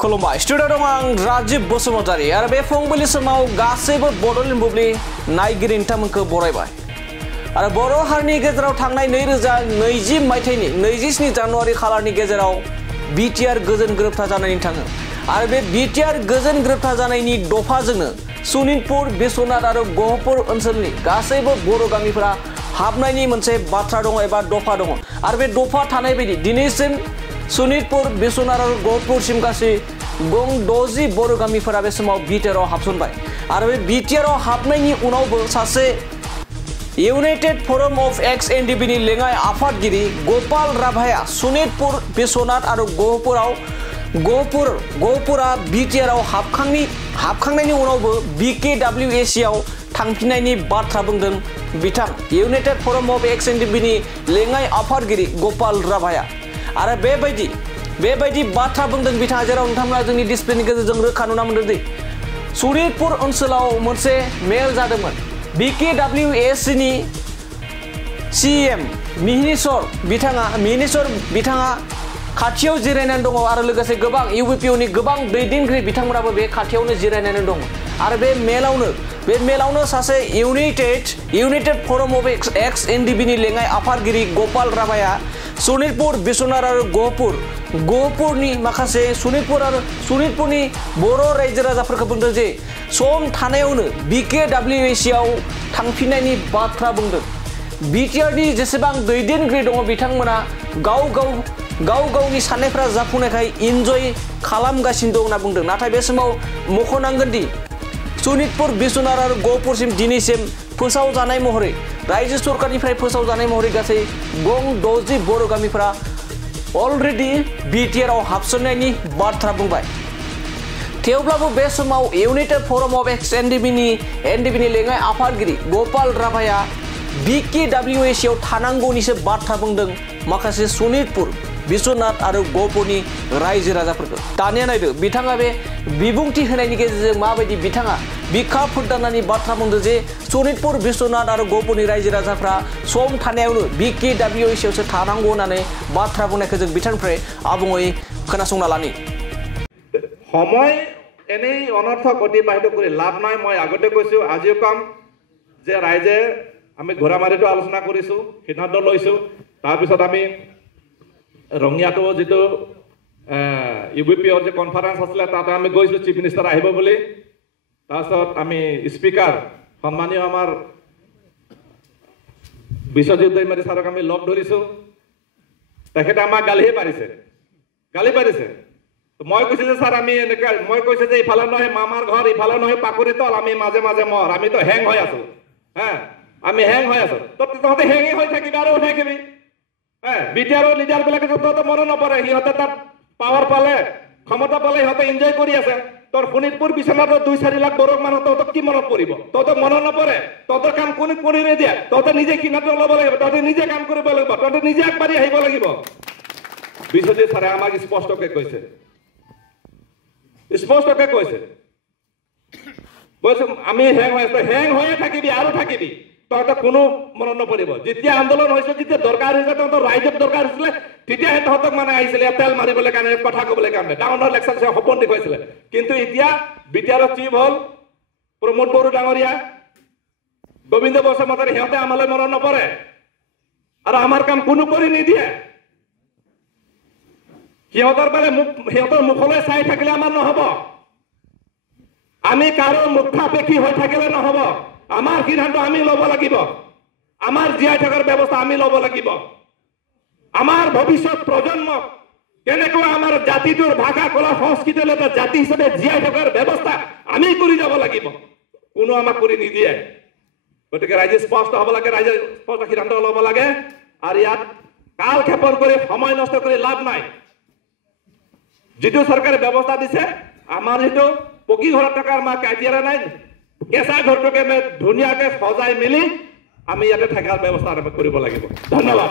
खुलुमबाय स्टुडियो दं आं राजीव बसुमतारी आरो बे फुंबिलि समाव गासैबो बड'लेण्ड बुब्लि नायगिरि नोंथांमोनखौ बरायबाय आरो बर' हारिनि गेजेराव थांनाय 2020 मायथाइनि 27 जानुवारि खालारनि गेजेराव बिटिआर गोजोन गोरोबथा जानानै थाङो आरो बे बिटिआर गोजोन गोरोबथा जानायनि दफाजोंनो सनितपुर बिश्वनाथ आरो गहपुर ओनसोलनि गासैबो बर' गामिफोरा हाबनायनि मोनसे बाथ्रा दङ एबा दफा दङ आरो बे दफा थानाय बायदि दिनैसिम सनितपुर बिश्वनाथ आरो गहपुरसिम गासै गं 60 बर' गामिफोरा बे समाव बिटिआरआव हाबसनबाय आरो बे बिटिआरआव हाबनायनि उनावबो सासे इउनाइटेड फरम अफ एक्स एनडिपिनि लेङाइ आफादगिरि गपाल राभाया सनितपुर बिश्वनाथ आरो गहपुरा बिटिआरआव हाबखांनायनि उनावबो बिकेडब्लिउएसि आव थांफिननायनि बाथ्रा बुंदों बिथां इउनाइटेड फरम अफ एक्स एनडिपिनि लेङाइ आफादगिरि गपाल राभाया आरो बेबायदि बाथ्रा बुंदों बिथाङा जेराव नोंथांमोना जोंनि डिसप्लेनि गेजेरजों रोखा नुना मोनदों दि सनितपुर ओनसोलाव मोनसे मेल जादोंमोन बिकेडब्लिउएसनि सीएम मिहिनेश्वर बिथाङा खाथियाव जिरायनानै दङ आरो लोगोसे गोबां इउपिपिअनि गोबां दैदेनगिरि बिथांमोनाबो बे खाथियावनो जिरायनानै दङ आरो बे मेलावनो सासे इउनाइटेड फरम अफ एक्स एनडिपिनि लेङाइ आफादगिरि गपाल राभाया सनितपुर बिश्वनाथ आरो गहपुरनि माखासे सनितपुरनि बर' रायजो राजाफोरखौ बुंदों जे सम थानायावनो बिकेडब्लिउएसि आव थांफिननायनि बाथ्रा बुंदों बिटिआरनि जेसेबां दैदेनगिरि दङ बिथांमोना गाव गावनि साननायफ्रा जाफुंनायखाय इन्जय खालामगासिनो दं होनना बुंदों नाथाय बे समाव मख'नांगोन दि सनितपुर बिश्वनाथ आरो गहपुरसिम दिनैसिम फोसावजानाय महरै रायजो सरकारनिफ्राय फोसावजानाय महरै गासै गं 60 बर' गामिफोरा अलरेडि बिटिआरआव हाबसननायनि बाथ्रा बुंबाय थेवब्लाबो बे समाव इउनाइटेड फरम अफ एक्स एनडिपिनि लेङाइ आफादगिरि गपाल राभाया बिकेडब्लिउएसि आव थानांगौनिसो बाथ्रा बुंदों माखासे सनितपुर बिश्वनाथ आरो गहपुरनि रायजो राजाफोरखौ दानिया नायदो बिथाङा बे बिबुंथि होनायनि गेजेरजों माबायदि बिथाङा बिखा फोरदाननानै बाथ्रा बुंदों जे सनितपुर बिश्वनाथ आरो गहपुरनि रायजो राजाफ्रा सम थानायावनो बिकेडब्लिउएसि आवसो थानांगौ होननानै बाथ्रा बुंनायखौ जों बिथांनिफ्राय आबुङै खोनासंना लानि সময় এনেই অনৰ্থক অতিবাহিত কৰি লাভ নাই মই আগতে কৈছো আজিও কাম যে ৰাইজে আমি ঘোৰামাৰিটো আলোচনা কৰিছো সিদ্ধান্ত লৈছো তাৰ পিছত আমি ৰঙিয়াটো যেটো ইউবিপিৰ যে কনফাৰেন্স আছিল তাতে আমি গৈছো চিফ মিনিষ্টাৰ আহিব বুলি তাৰপিছত আমি স্পিকাৰ সন্মানীয় আমাৰ বিশ্বজিৎ দৈমাৰী ছাৰক আমি লগ ধৰিছো তেখেতে আমাক গালি পাৰিছে মই কৈছো যে স্যাৰ আমি মই কৈছো যে ইফালে নহয় মামাৰ ঘৰ ইফালে নহয় পাকুৰি তল আমি মাজে মর আমি তো হ্যাং হৈ আছো হ্যাঁ আমি হ্যাং হৈ আছো তো তহঁতে হ্যাংই হৈ থাকিবি আৰু হৈ থাকিবি হ্যাঁ বিটিআৰৰ লিডাৰ বিলাকে তো মন নপৰে সিহঁতে তাত পাৱাৰ পালে ক্ষমতা পালে সিহঁতে এনজয় কৰি আছে তোৰ শোণিতপুৰ বিশ্বনাথৰ 2-4 লাখ বড়ো মানুহ তহঁতক কি মনত পৰিব তহঁতক মন নপৰে তহঁতৰ কাম কোনে কৰি নিদিয়ে তহঁতে নিজে কিনাটো ল'ব লাগিব তহঁতে নিজে কাম কৰিব লাগিব তহঁতে নিজে আগবাঢ়ি আহিব লাগিব বিশ্বজিৎ ছাৰে আমাক স্পষ্টকৈ কৈছে আমি হ্যাং হয়ে থাকিবি আৰু থাকিবি তহঁতে কোনো মনত নপৰিব যেতিয়া আন্দোলন হৈছিল যেতিয়া দৰকাৰ হৈছিল তহঁতৰ ৰাইজক দৰকাৰ হৈছিল তেতিয়াহে তহঁতক মানে আহিছিলে তেল মাৰিবলৈ কাৰণে কথা ক'বলৈ কাৰণে ডাঙৰ লেকচাৰ সপোন দেখুৱাইছিলে কিন্তু এতিয়া বিটিআৰৰ চিফ হ'ল প্ৰমোদ বড়ো ডাঙৰীয়া গোবিন্দ বসুমতাৰী সিহঁতে আমালৈ মনত নপৰে আৰু আমাৰ কাম কোনো কৰি নিদিয়ে সিহঁতৰ মুখলৈ চাই থাকিলে আমাৰ নহব আমি কাৰো মুখাপেক্ষী হৈ থাকিলে নহব আমাৰ সিদ্ধান্ত আমি ল'ব লাগিব আমাৰ জীয়াই থকাৰ ব্যৱস্থা আমি ল'ব লাগিব আমাৰ ভৱিষ্যত প্ৰজন্মক কেনেকৈ আমাৰ জাতিটোৰ ভাষা কলা সংস্কৃতিৰ এটা জাতি হিচাপে জীয়াই থকাৰ ব্যৱস্থা আমি কৰি যাব লাগিব কোনো আমাক কৰি নিদিয়ে গতিকে ৰাইজে স্পষ্ট হ'ব লাগে ৰাইজে স্পষ্ট সিদ্ধান্ত ল'ব লাগে আৰু ইয়াত কাল ক্ষেপণ কৰি সময় নষ্ট কৰি লাভ নাই যেটো সৰকাৰে ব্যবস্থা দিছে আমাৰ যেটো পকি ঘৰত থকাৰ মা কাটিয়াৰা নাই কেঁচা ঘৰটোকে ধুনীয়াকে সজাই মেলি আমি ইয়াতে থাকাৰ ব্যৱস্থা আৰম্ভ কৰিব লাগিব ধন্যবাদ